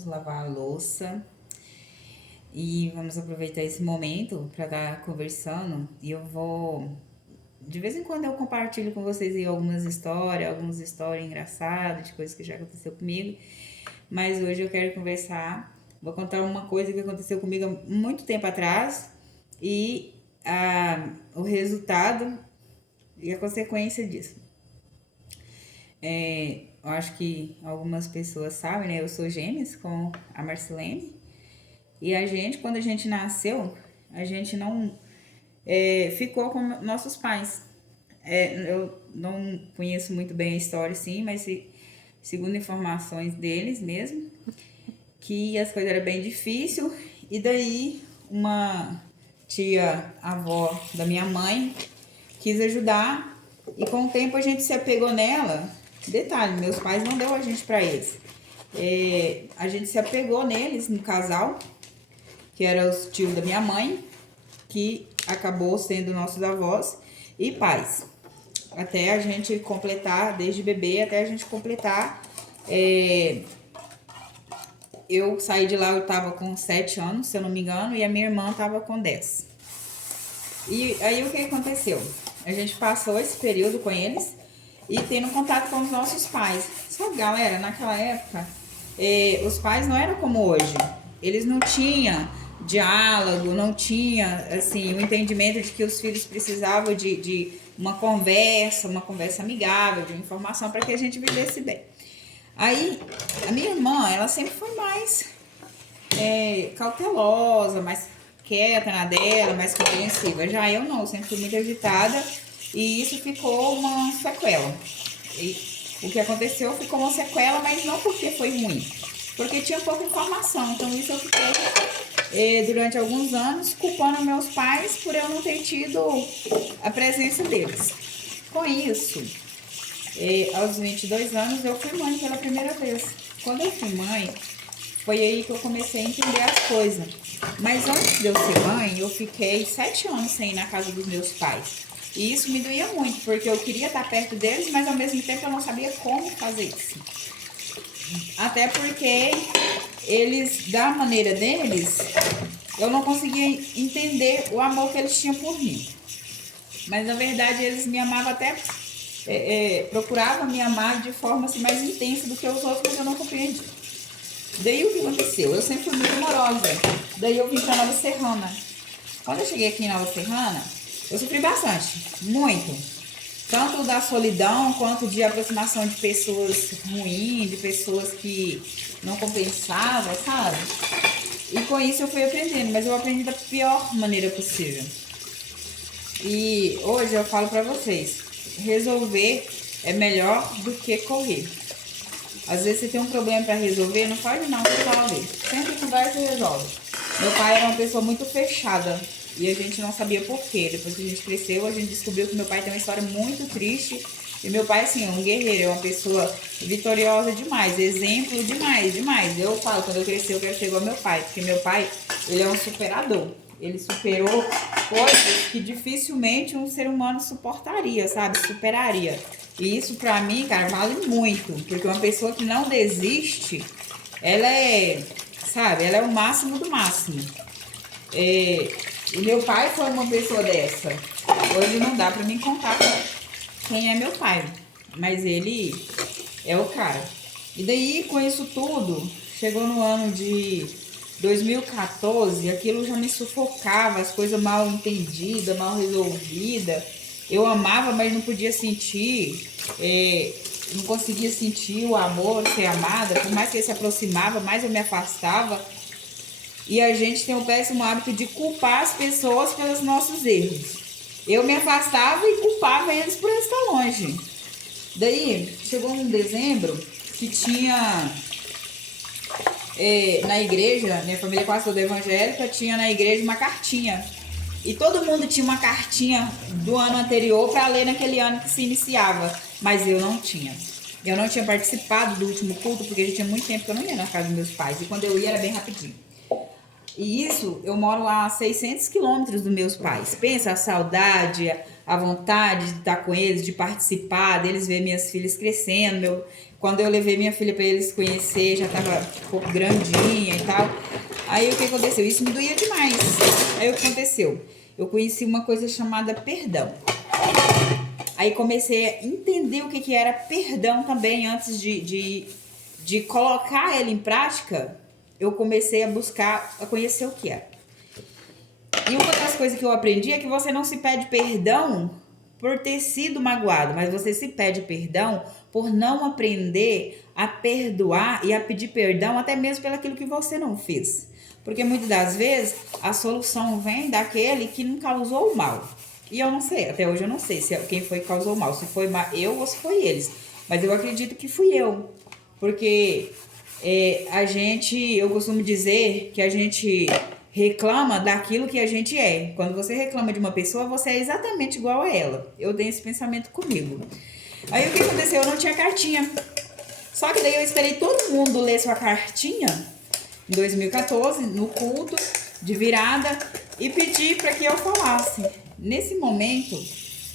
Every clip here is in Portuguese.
vamos lavar a louça e vamos aproveitar esse momento para estar conversando. E eu vou, de vez em quando eu compartilho com vocês aí algumas histórias engraçadas, de coisas que já aconteceu comigo. Mas hoje eu quero conversar, vou contar uma coisa que aconteceu comigo há muito tempo atrás e o resultado e a consequência disso. Eu acho que algumas pessoas sabem, né? Eu sou gêmeas com a Marcelene. E a gente, quando a gente nasceu, a gente não ficou com nossos pais. Eu não conheço muito bem a história, sim, mas segundo informações deles mesmo, que as coisas eram bem difíceis. E daí, uma tia avó da minha mãe quis ajudar. E com o tempo a gente se apegou nela. Detalhe, meus pais não deu a gente para eles. A gente se apegou neles, no casal, que era os tios da minha mãe, que acabou sendo nossos avós e pais. Até a gente completar, desde bebê até a gente completar. Eu saí de lá, eu tava com 7 anos, se eu não me engano, e a minha irmã tava com 10. E aí o que aconteceu? A gente passou esse período com eles e tendo contato com os nossos pais. Só que, galera, naquela época, os pais não eram como hoje. Eles não tinham diálogo, não tinha assim o entendimento de que os filhos precisavam de uma conversa amigável, de informação para que a gente vivesse bem. Aí a minha irmã, ela sempre foi mais cautelosa, mais quieta na dela, mais compreensiva. Já eu não, eu sempre fui muito agitada e isso ficou uma sequela. E o que aconteceu ficou uma sequela, mas não porque foi ruim, porque tinha pouca informação. Então isso eu fiquei durante alguns anos culpando meus pais por eu não ter tido a presença deles. Com isso, aos 22 anos eu fui mãe pela primeira vez. Quando eu fui mãe, foi aí que eu comecei a entender as coisas. Mas antes de eu ser mãe, eu fiquei 7 anos sem ir na casa dos meus pais. E isso me doía muito, porque eu queria estar perto deles, mas ao mesmo tempo eu não sabia como fazer isso. Até porque eles, da maneira deles, eu não conseguia entender o amor que eles tinham por mim. Mas na verdade eles me amavam até... procuravam me amar de forma assim, mais intensa do que os outros, mas eu não compreendi. Daí o que aconteceu? Eu sempre fui muito amorosa. Daí eu vim pra Nova Serrana. Quando eu cheguei aqui em Nova Serrana, eu sofri bastante, muito. Tanto da solidão, quanto de aproximação de pessoas ruins, de pessoas que não compensavam, sabe? E com isso eu fui aprendendo, mas eu aprendi da pior maneira possível. E hoje eu falo pra vocês, resolver é melhor do que correr. Às vezes você tem um problema para resolver, não pode não, resolve. Sempre conversa e resolve. Meu pai era uma pessoa muito fechada e a gente não sabia por quê. Depois que a gente cresceu, a gente descobriu que meu pai tem uma história muito triste. E meu pai, assim, é um guerreiro, é uma pessoa vitoriosa demais, exemplo demais, demais. Eu falo, quando eu crescer, eu quero ser igual ao meu pai, porque meu pai, ele é um superador. Ele superou coisas que dificilmente um ser humano suportaria, sabe? Superaria. E isso pra mim, cara, vale muito. Porque uma pessoa que não desiste, ela sabe, ela é o máximo do máximo. E meu pai foi uma pessoa dessa. Hoje não dá pra mim contar quem é meu pai. Mas ele é o cara. E daí, com isso tudo, chegou no ano de 2014, aquilo já me sufocava, as coisas mal entendidas, mal resolvidas. Eu amava, mas não podia sentir, não conseguia sentir o amor, ser amada. Por mais que ele se aproximava, mais eu me afastava. E a gente tem o péssimo hábito de culpar as pessoas pelos nossos erros. Eu me afastava e culpava eles por estar longe. Daí, chegou um dezembro que tinha... na igreja, minha família quase toda evangélica, tinha na igreja uma cartinha. E todo mundo tinha uma cartinha do ano anterior para ler naquele ano que se iniciava. Mas eu não tinha. Eu não tinha participado do último culto, porque já tinha muito tempo que eu não ia na casa dos meus pais. E quando eu ia era bem rapidinho. E isso, eu moro a 600 quilômetros dos meus pais. Pensa a saudade, a vontade de estar com eles, de participar, deles ver minhas filhas crescendo, Quando eu levei minha filha para eles conhecer, já tava um pouco grandinha e tal. Aí o que aconteceu? Isso me doía demais. Aí o que aconteceu? Eu conheci uma coisa chamada perdão. Aí comecei a entender o que era perdão também. Antes de colocar ele em prática, eu comecei a buscar, a conhecer o que era. E uma das coisas que eu aprendi é que você não se pede perdão por ter sido magoado, mas você se pede perdão por não aprender a perdoar e a pedir perdão até mesmo pelo aquilo que você não fez. Porque muitas das vezes a solução vem daquele que não causou o mal. E eu não sei, até hoje eu não sei se quem foi que causou o mal, se foi eu ou se foi eles. Mas eu acredito que fui eu. Porque eu costumo dizer que a gente reclama daquilo que a gente é. Quando você reclama de uma pessoa, você é exatamente igual a ela. Eu tenho esse pensamento comigo. Aí o que aconteceu? Eu não tinha cartinha. Só que daí eu esperei todo mundo ler sua cartinha em 2014, no culto de virada, e pedi para que eu falasse. Nesse momento,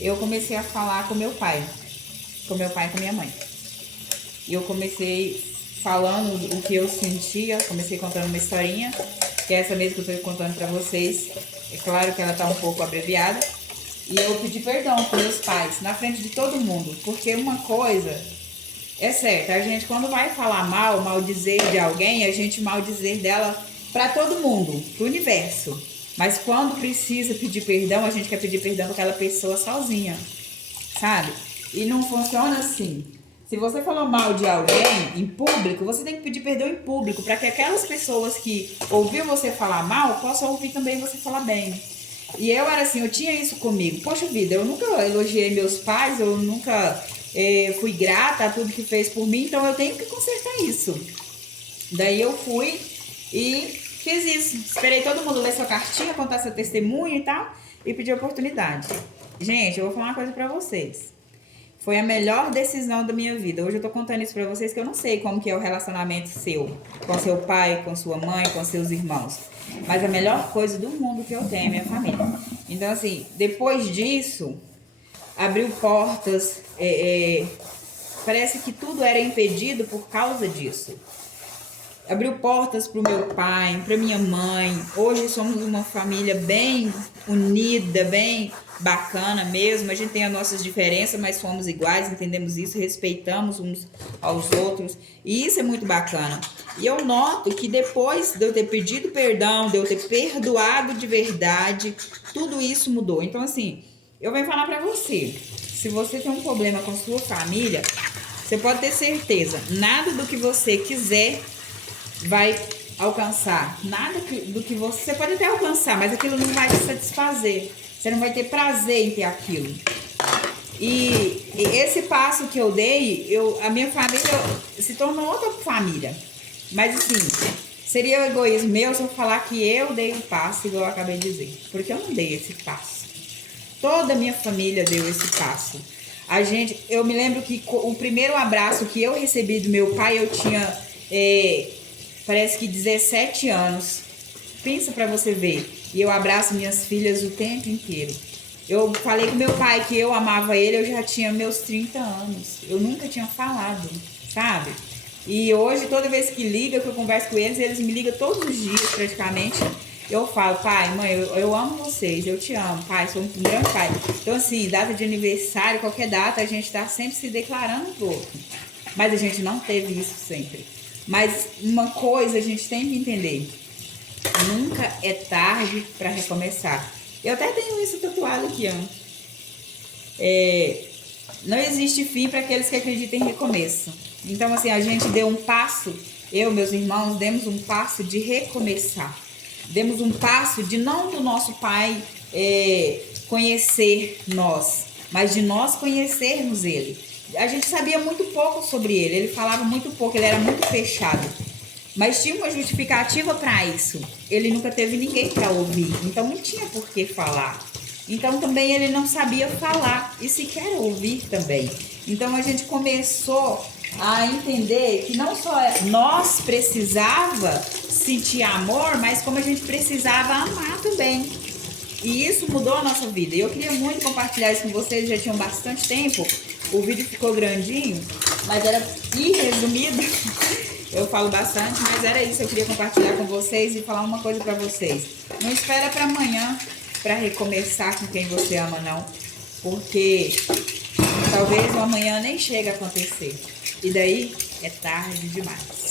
eu comecei a falar com meu pai e com minha mãe. E eu comecei falando o que eu sentia, comecei contando uma historinha, que é essa mesmo que eu estou contando para vocês. É claro que ela está um pouco abreviada. E eu pedi perdão para meus pais, na frente de todo mundo. Porque uma coisa é certa, a gente quando vai falar mal dizer de alguém, a gente maldizer dela para todo mundo, pro universo. Mas quando precisa pedir perdão, a gente quer pedir perdão para aquela pessoa sozinha, sabe? E não funciona assim. Se você falou mal de alguém em público, você tem que pedir perdão em público, para que aquelas pessoas que ouviram você falar mal, possam ouvir também você falar bem. E eu era assim, eu tinha isso comigo. Poxa vida, eu nunca elogiei meus pais, eu nunca fui grata a tudo que fez por mim, então eu tenho que consertar isso. Daí eu fui e fiz isso. Esperei todo mundo ler sua cartinha, contar seu testemunho e tal, e pedir oportunidade. Gente, eu vou falar uma coisa pra vocês. Foi a melhor decisão da minha vida. Hoje eu tô contando isso pra vocês, que eu não sei como que é o relacionamento seu, com seu pai, com sua mãe, com seus irmãos. Mas a melhor coisa do mundo que eu tenho é minha família. Então, assim, depois disso, abriu portas. Parece que tudo era impedido por causa disso. Abriu portas para o meu pai, para minha mãe. Hoje somos uma família bem unida, bem bacana mesmo. A gente tem as nossas diferenças, mas somos iguais, entendemos isso, respeitamos uns aos outros. E isso é muito bacana. E eu noto que depois de eu ter pedido perdão, de eu ter perdoado de verdade, tudo isso mudou. Então, assim, eu venho falar para você. Se você tem um problema com sua família, você pode ter certeza, nada do que você quiser vai alcançar. Nada do que você pode até alcançar, mas aquilo não vai te satisfazer. Você não vai ter prazer em ter aquilo. E esse passo que eu dei, a minha família se tornou outra família. Mas assim, seria egoísmo meu se eu falar que eu dei o passo, igual eu acabei de dizer. Porque eu não dei esse passo. Toda a minha família deu esse passo. Eu me lembro que o primeiro abraço que eu recebi do meu pai, eu tinha, parece que 17 anos. Pensa pra você ver. E eu abraço minhas filhas o tempo inteiro. Eu falei com meu pai que eu amava ele, eu já tinha meus 30 anos. Eu nunca tinha falado, sabe? E hoje, toda vez que liga, que eu converso com eles me ligam todos os dias praticamente. Eu falo, pai, mãe, eu amo vocês, eu te amo, pai, sou um grande pai. Então, assim, data de aniversário, qualquer data, a gente tá sempre se declarando pro outro. Mas a gente não teve isso sempre. Mas uma coisa a gente tem que entender: nunca é tarde para recomeçar. Eu até tenho isso tatuado aqui, ó. Não existe fim para aqueles que acreditam em recomeço. Então, assim, a gente deu um passo, eu e meus irmãos demos um passo de recomeçar. Demos um passo de não do nosso pai conhecer nós, mas de nós conhecermos ele. A gente sabia muito pouco sobre ele, ele falava muito pouco, ele era muito fechado. Mas tinha uma justificativa para isso. Ele nunca teve ninguém para ouvir, então não tinha por que falar. Então também ele não sabia falar e sequer ouvir também. Então a gente começou a entender que não só nós precisava sentir amor, mas como a gente precisava amar também. E isso mudou a nossa vida. E eu queria muito compartilhar isso com vocês, já tinham bastante tempo. O vídeo ficou grandinho, Mas era resumido. Eu falo bastante, mas era isso. Eu queria compartilhar com vocês e falar uma coisa pra vocês. Não espera pra amanhã pra recomeçar com quem você ama, não. Porque talvez o amanhã nem chegue a acontecer. E daí é tarde demais.